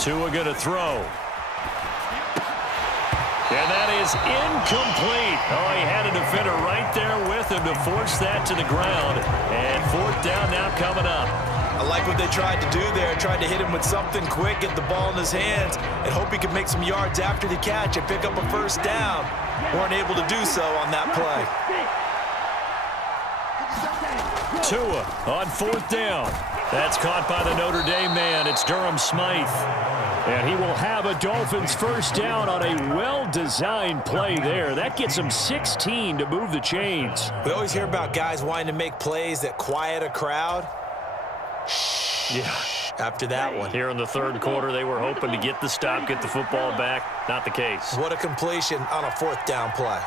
Tua going to throw. And that is incomplete. Oh, he had a defender right there with him to force that to the ground. And fourth down now coming up. I like what they tried to do there. Tried to hit him with something quick, get the ball in his hands, and hope he could make some yards after the catch and pick up a first down. Weren't able to do so on that play. Tua on fourth down. That's caught by the Notre Dame man. It's Durham Smythe. And he will have a Dolphins first down on a well-designed play there. That gets him 16 to move the chains. We always hear about guys wanting to make plays that quiet a crowd. Yeah. After that one. Here in the third quarter, they were hoping to get the stop, get the football back. Not the case. What a completion on a fourth down play.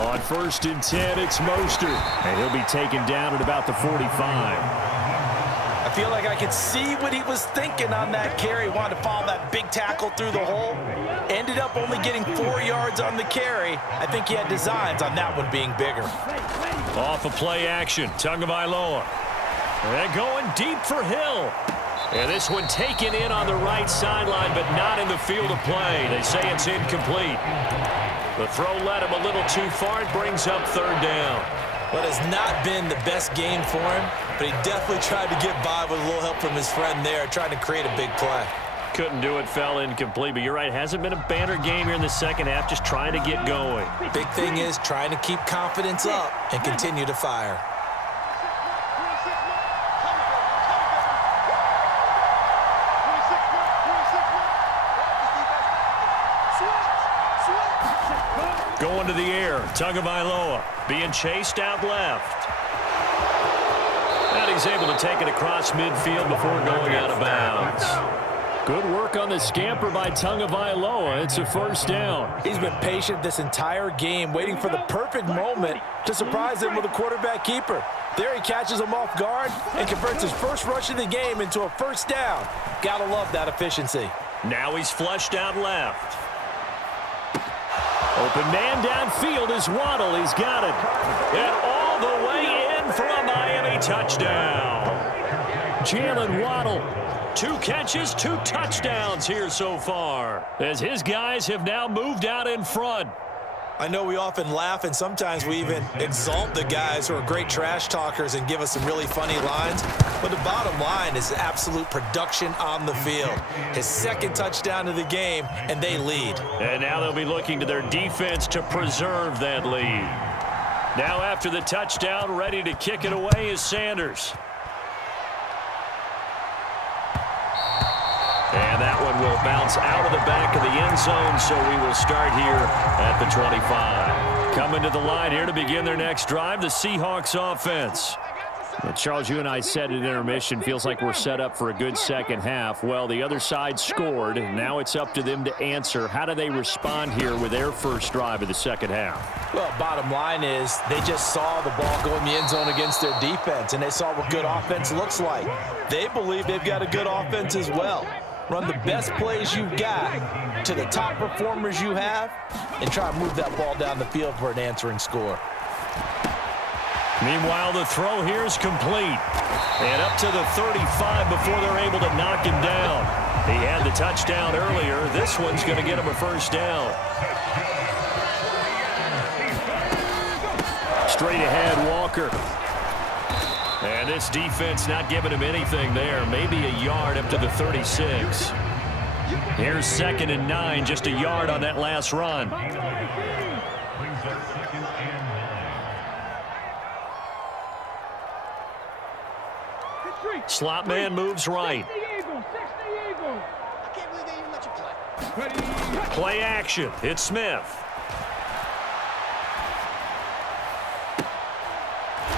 On 1st and 10, it's Mostert. And he'll be taken down at about the 45. I feel like I could see what he was thinking on that carry. Wanted to follow that big tackle through the hole. Ended up only getting 4 yards on the carry. I think he had designs on that one being bigger. Off of play action, Tagovailoa. And going deep for Hill. And this one taken in on the right sideline, but not in the field of play. They say it's incomplete. The throw led him a little too far. It brings up third down. Well, it has not been the best game for him, but he definitely tried to get by with a little help from his friend there, trying to create a big play. Couldn't do it, fell incomplete, but you're right, hasn't been a banner game here in the second half, just trying to get going. Big thing is trying to keep confidence up and continue to fire. Going to the air, Tagovailoa being chased out left. And he's able to take it across midfield before going out of bounds. Good work on the scamper by Tagovailoa. It's a first down. He's been patient this entire game, waiting for the perfect moment to surprise him with a quarterback keeper. There he catches him off guard and converts his first rush of the game into a first down. Gotta love that efficiency. Now he's flushed out left. Open man downfield is Waddle. He's got it. And all the way in for a Miami touchdown. Jalen Waddle. 2 catches, 2 touchdowns here so far, as his guys have now moved out in front. I know we often laugh, and sometimes we even exalt the guys who are great trash talkers and give us some really funny lines. But the bottom line is absolute production on the field. His second touchdown of the game, and they lead. And now they'll be looking to their defense to preserve that lead. Now after the touchdown, ready to kick it away is Sanders. And that one will bounce out of the back of the end zone, so we will start here at the 25. Coming to the line here to begin their next drive, the Seahawks offense. Well, Charles, you and I said at intermission, feels like we're set up for a good second half. Well, the other side scored. Now it's up to them to answer. How do they respond here with their first drive of the second half? Well, bottom line is they just saw the ball go in the end zone against their defense, and they saw what good offense looks like. They believe they've got a good offense as well. Run the best plays you've got to the top performers you have and try to move that ball down the field for an answering score. Meanwhile, the throw here is complete. And up to the 35 before they're able to knock him down. He had the touchdown earlier. This one's going to get him a first down. Straight ahead, Walker. And this defense not giving him anything there. Maybe a yard up to the 36. Here's 2nd and 9, just a yard on that last run. Slot man moves right. Play action. It's Smith.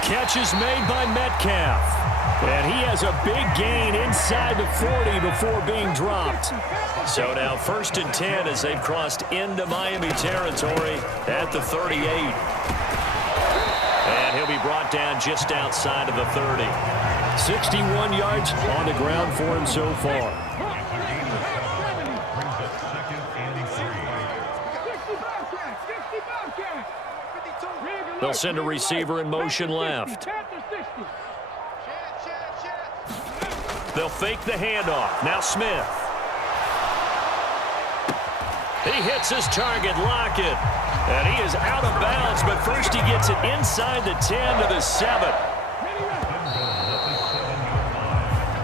Catch is made by Metcalf. And he has a big gain inside the 40 before being dropped. So now 1st and 10 as they've crossed into Miami territory at the 38. And he'll be brought down just outside of the 30. 61 yards on the ground for him so far. They'll send a receiver in motion left. They'll fake the handoff. Now Smith. He hits his target, Lockett. And he is out of bounds, but first he gets it inside the 10 to the 7.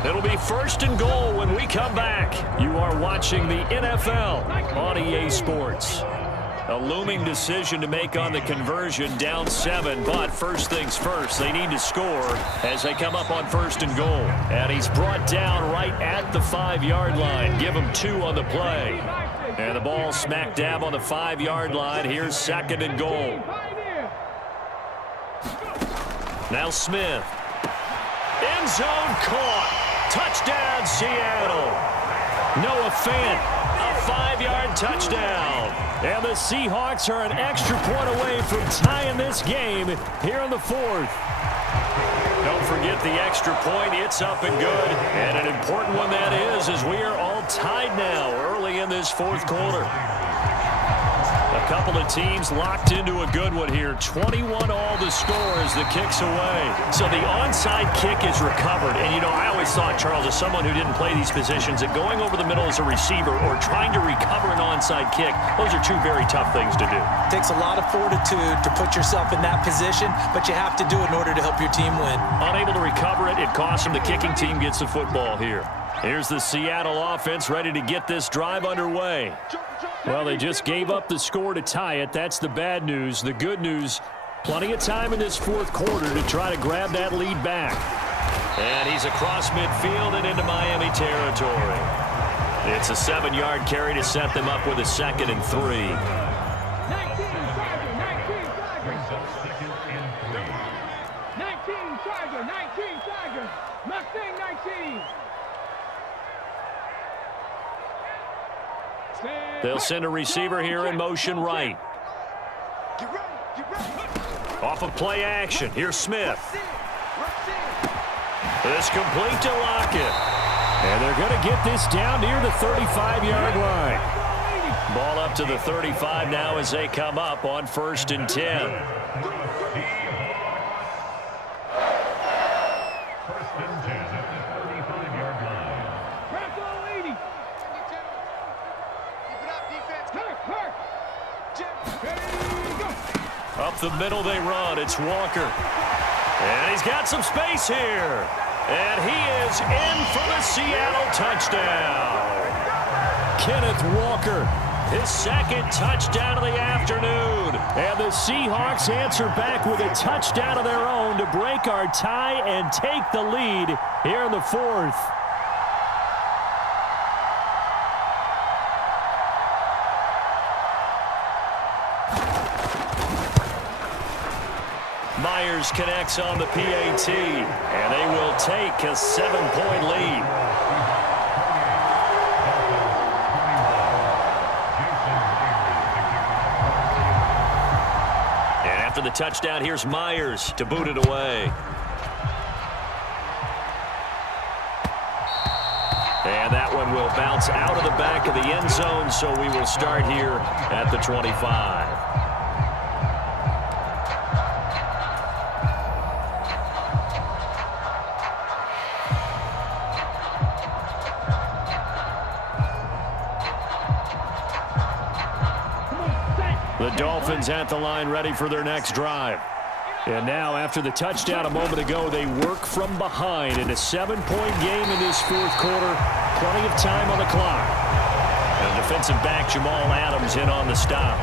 It'll be 1st and goal when we come back. You are watching the NFL on EA Sports. A looming decision to make on the conversion, down 7, but first things first, they need to score as they come up on 1st and goal. And he's brought down right at the 5-yard line. Give him 2 on the play. And the ball smack dab on the 5-yard line. Here's 2nd and goal. Now Smith. End zone caught. Touchdown, Seattle. Noah Fant, a 5-yard touchdown. And the Seahawks are an extra point away from tying this game here in the 4th. Don't forget the extra point. It's up and good. And an important one that is, as we are all tied now early in this 4th quarter. A couple of teams locked into a good one here. 21 all the score as the kick's away. So the onside kick is recovered. And, you know, I always thought, Charles, as someone who didn't play these positions, that going over the middle as a receiver or trying to recover an onside kick, those are 2 very tough things to do. It takes a lot of fortitude to put yourself in that position, but you have to do it in order to help your team win. Unable to recover it, it costs him. The kicking team gets the football here. Here's the Seattle offense ready to get this drive underway. Well, they just gave up the score to tie it. That's the bad news. The good news, plenty of time in this 4th quarter to try to grab that lead back. And he's across midfield and into Miami territory. It's a 7-yard carry to set them up with a 2nd and 3. 19 Tiger. Mustang 19. They'll send a receiver here in motion right. Off of play action. Here's Smith. This complete to Lockett. And they're going to get this down near the 35-yard line. Ball up to the 35 now as they come up on 1st and 10. Up the middle they run. It's Walker. And he's got some space here. And he is in for the Seattle touchdown. Kenneth Walker, his 2nd touchdown of the afternoon. And the Seahawks answer back with a touchdown of their own to break our tie and take the lead here in the 4th. Myers connects on the PAT, and they will take a 7-point lead. And after the touchdown, here's Myers to boot it away. And that one will bounce out of the back of the end zone, so we will start here at the 25. The Dolphins at the line ready for their next drive. And now after the touchdown a moment ago, they work from behind in a 7-point game in this 4th quarter. Plenty of time on the clock. And defensive back Jamal Adams in on the stop.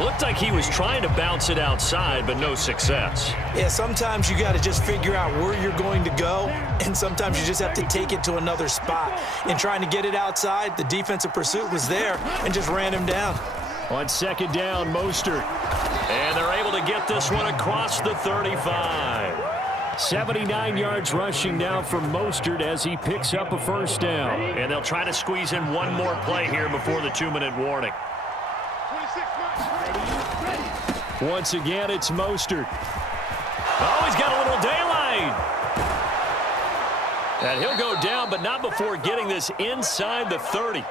Looked like he was trying to bounce it outside, but no success. Yeah, sometimes you got to just figure out where you're going to go, and sometimes you just have to take it to another spot. In trying to get it outside, the defensive pursuit was there and just ran him down. On 2nd down, Mostert. And they're able to get this one across the 35. 79 yards rushing now from Mostert as he picks up a 1st down. And they'll try to squeeze in one more play here before the 2-minute warning. Once again, it's Mostert. Oh, he's got a little daylight. And he'll go down, but not before getting this inside the 30.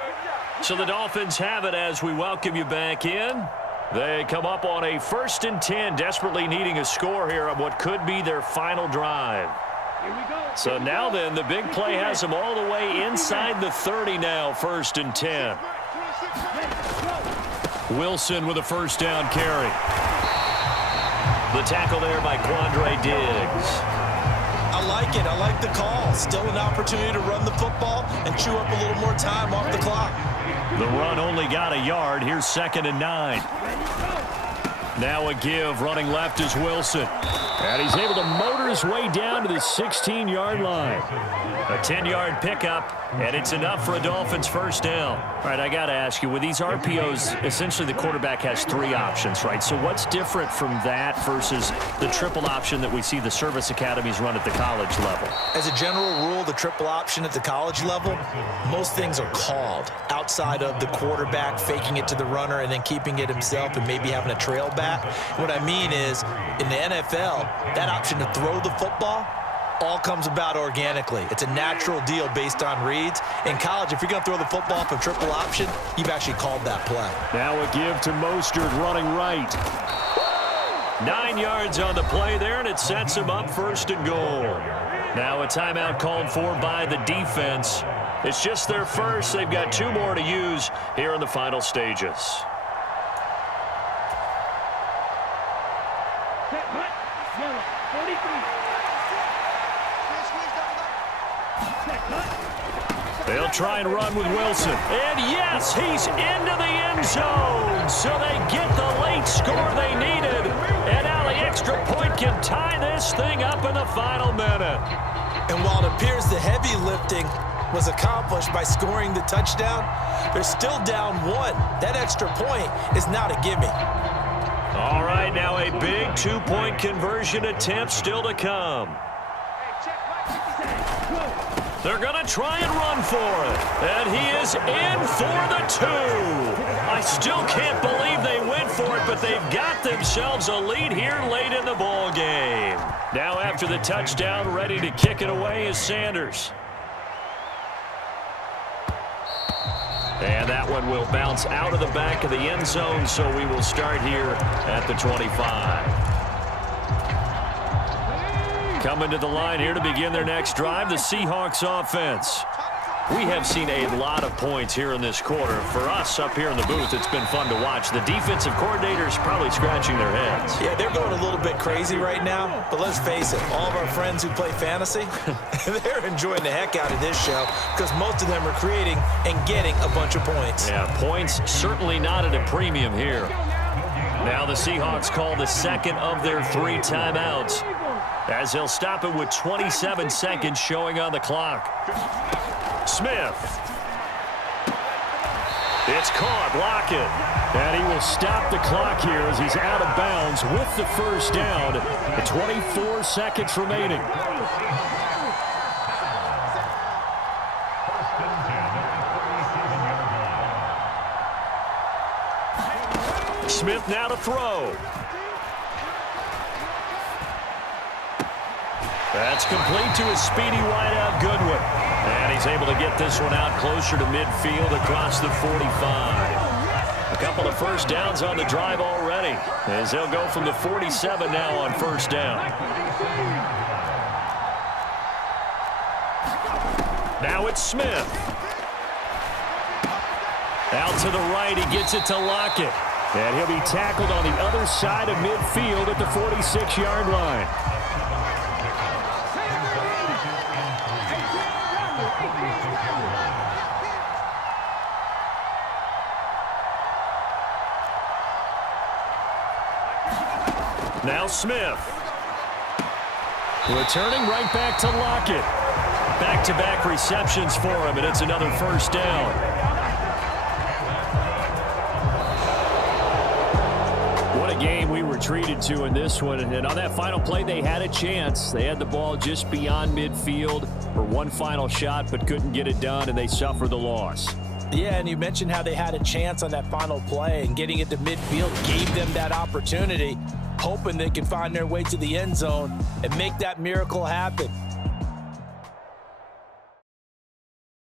So the Dolphins have it as we welcome you back in. They come up on a 1st and 10, desperately needing a score here on what could be their final drive. So now then, the big play has them all the way inside the 30 now, 1st and 10. Wilson with a first down carry. The tackle there by Quandre Diggs. I like it. I like the call. Still an opportunity to run the football and chew up a little more time off the clock. The run only got a yard. Here's 2nd and 9. Now a give. Running left is Wilson. And he's able to motor his way down to the 16-yard line. A 10-yard pickup, and it's enough for a Dolphins first down. All right, I got to ask you, with these RPOs, essentially the quarterback has 3 options, right? So what's different from that versus the triple option that we see the service academies run at the college level? As a general rule, the triple option at the college level, most things are called outside of the quarterback faking it to the runner and then keeping it himself and maybe having a trail back. What I mean is, in the NFL, that option to throw the football all comes about organically. It's a natural deal based on reads. In college, if you're going to throw the football for triple option, you've actually called that play. Now a give to Mostert running right. 9 yards on the play there, and it sets him up 1st and goal. Now a timeout called for by the defense. It's just their first. They've got 2 more to use here in the final stages. They'll try and run with Wilson. And yes, he's into the end zone. So they get the late score they needed. And now the extra point can tie this thing up in the final minute. And while it appears the heavy lifting was accomplished by scoring the touchdown, they're still down 1. That extra point is not a gimme. All right, now a big 2-point conversion attempt still to come. They're going to try and run for it. And he is in for the 2. I still can't believe they went for it, but they've got themselves a lead here late in the ball game. Now after the touchdown, ready to kick it away is Sanders. And that one will bounce out of the back of the end zone, so we will start here at the 25. Coming to the line here to begin their next drive, the Seahawks offense. We have seen a lot of points here in this quarter. For us up here in the booth, it's been fun to watch. The defensive coordinators probably scratching their heads. Yeah, they're going a little bit crazy right now, but let's face it, all of our friends who play fantasy, they're enjoying the heck out of this show because most of them are creating and getting a bunch of points. Yeah, points certainly not at a premium here. Now the Seahawks call the second of their 3 timeouts, as he'll stop it with 27 seconds showing on the clock. Smith. It's caught. Lockett. And he will stop the clock here as he's out of bounds with the first down. 24 seconds remaining. Smith now to throw. That's complete to his speedy wideout Goodwin. And he's able to get this one out closer to midfield across the 45. A couple of first downs on the drive already, as they'll go from the 47 now on first down. Now it's Smith. Out to the right, he gets it to Lockett. And he'll be tackled on the other side of midfield at the 46-yard line. Now Smith. Returning right back to Lockett. Back-to-back receptions for him, and it's another first down. What a game we were treated to in this one. And on that final play, they had a chance. They had the ball just beyond midfield for one final shot, but couldn't get it done, and they suffered the loss. Yeah, and you mentioned how they had a chance on that final play, and getting it to midfield gave them that opportunity, hoping they can find their way to the end zone and make that miracle happen.